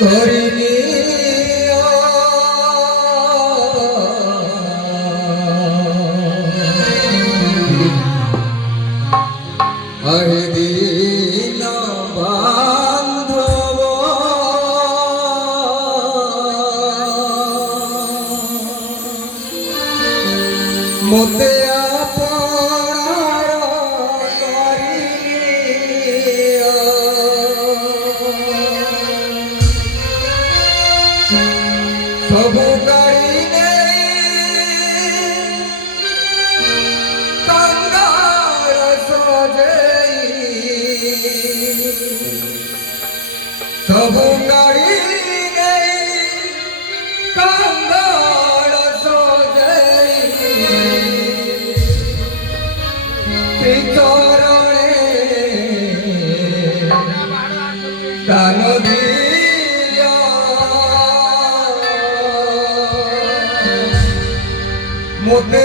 করিনি আরে দিন বান্ধব মতে আপনার সবু গাড়ি নেই কাঙ্গার সজেই সবু গাড়ি নেই কাঙ্গার সজেই চরণে কান দিয়া মোতে